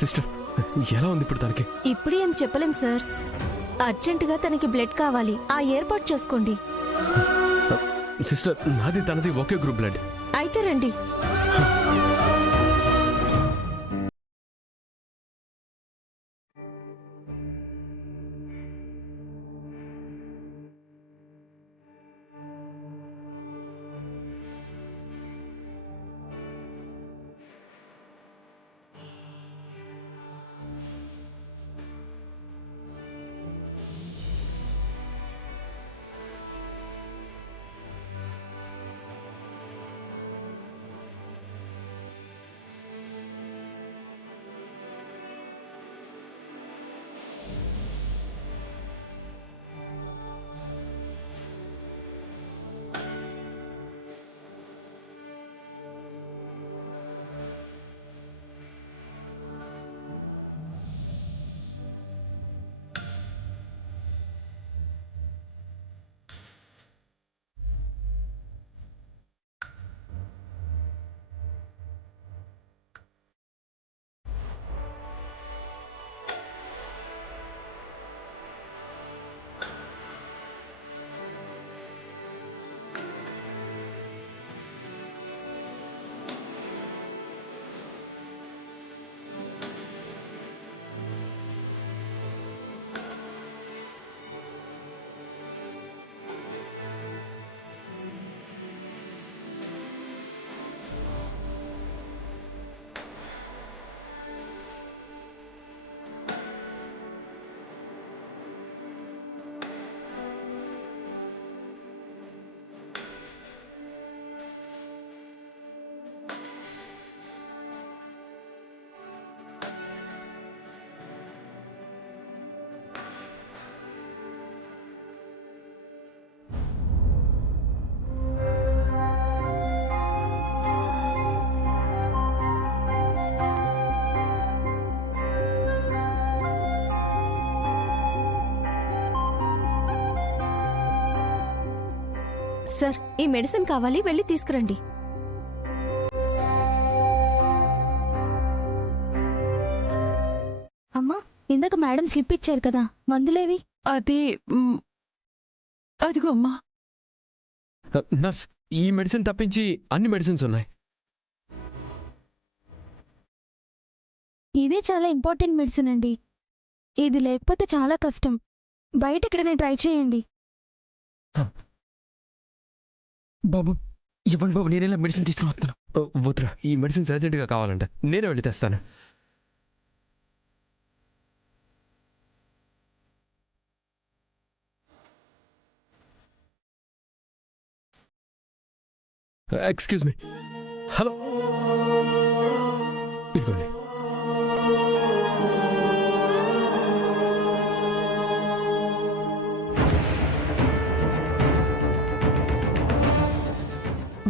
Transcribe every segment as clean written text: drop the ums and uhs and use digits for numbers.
Sister ఎలా ఉంది ఇప్పుడు తనకి? ఇప్పుడు ఏం చెప్పలేం సార్. అర్జెంటుగా తనకి బ్లడ్ కావాలి, ఆ ఏర్పాటు చేసుకోండి. సిస్టర్ నాది తనది ఒకే గ్రూప్ బ్లడ్. అయితే రండి. సార్, ఈ మెడిసిన్ కావాలి, వెళ్ళి తీసుకురండి. అమ్మా, ఇందాక మేడం స్లిప్ ఇచ్చారు కదా, మందులేవి? అదిగో అమ్మా. నర్స్, ఈ మెడిసిన్ తప్పించి అన్ని మెడిసిన్స్ ఉన్నాయి. ఇదే చాలా ఇంపార్టెంట్ మెడిసిన్ అండి. ఇది లేకపోతే చాలా కష్టం. బయట ఎక్కడైనా ట్రై చేయండి. బాబు ఇవ్వండి బాబు, నేనేలా మెడిసిన్ తీసుకుని వస్తాను. వద్దురా, ఈ మెడిసిన్స్ అర్జెంటుగా కావాలంట. నేనే వెళ్ళి తెస్తాను. Excuse me. హలో, ఇదిగోండి.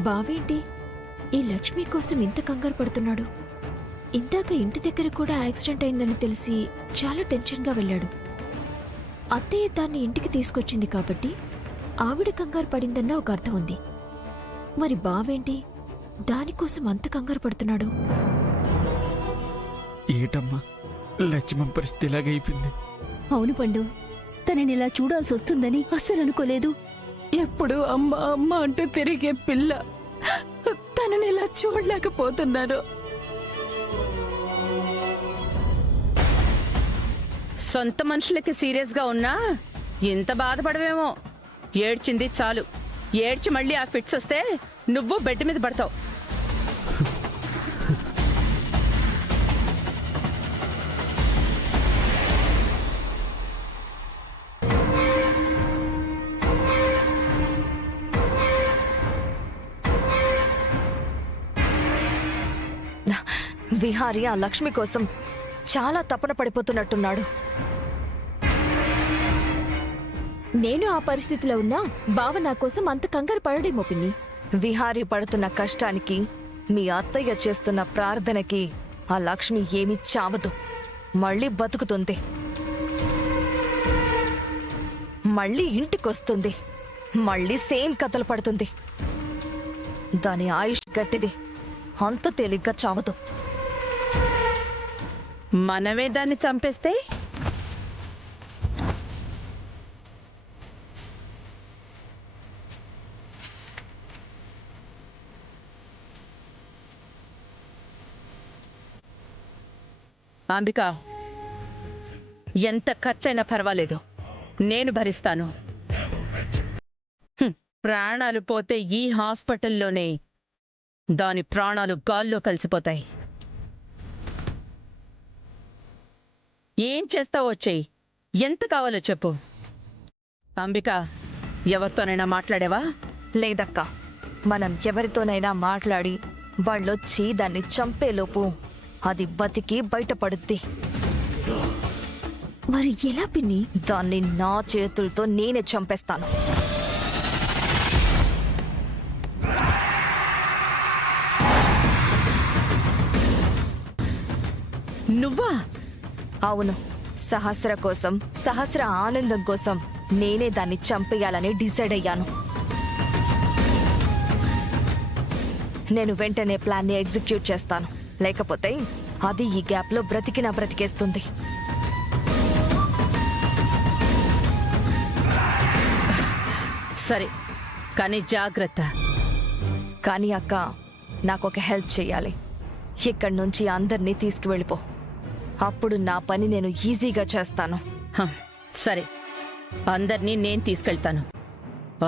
బావేంటి ఈ లక్ష్మి కోసం ఇంత కంగారు పడుతున్నాడు? ఇందాక ఇంటి దగ్గర కూడా యాక్సిడెంట్ అయిందని తెలిసి చాలా టెన్షన్గా వెళ్ళాడు. అత్తయ్య దాన్ని ఇంటికి తీసుకొచ్చింది కాబట్టి ఆవిడ కంగారు పడిందన్న ఒక అర్థం ఉంది. మరి బావేంటి దానికోసం అంత కంగారు పడుతున్నాడు? ఏటమ్మా, లక్ష్మం పరిస్థితి ఇలాగైపోయింది. అవును పండు, తనని ఇలా చూడాల్సి వస్తుందని అస్సలు అనుకోలేదు. ఎప్పుడు అమ్మ అమ్మ అంటూ తిరిగే పిల్ల, తనని ఇలా చూడలేకపోతున్నాను. సొంత మనుషులకి సీరియస్ గా ఉన్నా ఎంత బాధపడవేమో. ఏడ్చింది చాలు. ఏడ్చి మళ్ళీ ఆ ఫిట్స్ వస్తే నువ్వు బెడ్ మీద పడతావు. విహారీ ఆ లక్ష్మి కోసం చాలా తపన పడిపోతున్నట్టున్నాడు. నేను ఆ పరిస్థితిలో ఉన్నా బావ నా కోసం అంత కంగారు పడడేమో పిన్ని. విహారీ పడుతున్న కష్టానికి, మీ అత్తయ్య చేస్తున్న ప్రార్థనకి ఆ లక్ష్మి ఏమీ చావదు. మళ్ళీ బతుకుతుంది, మళ్ళీ ఇంటికొస్తుంది, మళ్ళీ సేమ్ కథలు పడుతుంది. దాని ఆయుష్ గట్టిది, అంత తేలిగ్గా చావదు. మనమే దాన్ని చంపేస్తే అంబిక, ఎంత ఖర్చైనా పర్వాలేదు, నేను భరిస్తాను. ప్రాణాలు పోతే ఈ హాస్పిటల్లోనే దాని ప్రాణాలు గాల్లో కలిసిపోతాయి. ఏం చేస్తావో చెయ్యి, ఎంత కావాలో చెప్పు. అంబిక, ఎవరితోనైనా మాట్లాడావా? లేదక్కా, మనం ఎవరితోనైనా మాట్లాడి వాళ్ళొచ్చి దాన్ని చంపేలోపు అది బతికి బయటపడుద్ది. మరి ఎలా పిన్ని? దాన్ని నా చేతులతో నేనే చంపేస్తాను. నువ్వా? అవును, సహస్ర కోసం, సహస్ర ఆనందం కోసం నేనే దాన్ని చంపేయాలని డిసైడ్ అయ్యాను. నేను వెంటనే ప్లాన్ని ఎగ్జిక్యూట్ చేస్తాను, లేకపోతే అది ఈ గ్యాప్లో బ్రతికినా బ్రతికేస్తుంది. సరే, కానీ జాగ్రత్త. కానీ అక్క, నాకొక హెల్ప్ చెయ్యాలి. ఇక్కడి నుంచి అందరినీ తీసుకువెళ్ళిపో. అప్పుడు నా పని నేను ఈజీగా చేస్తాను. సరే, అందర్నీ నేను తీసుకెళ్తాను.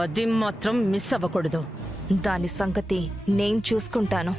అది మాత్రం మిస్ అవ్వకూడదు. దాని సంగతి నేను చూసుకుంటాను.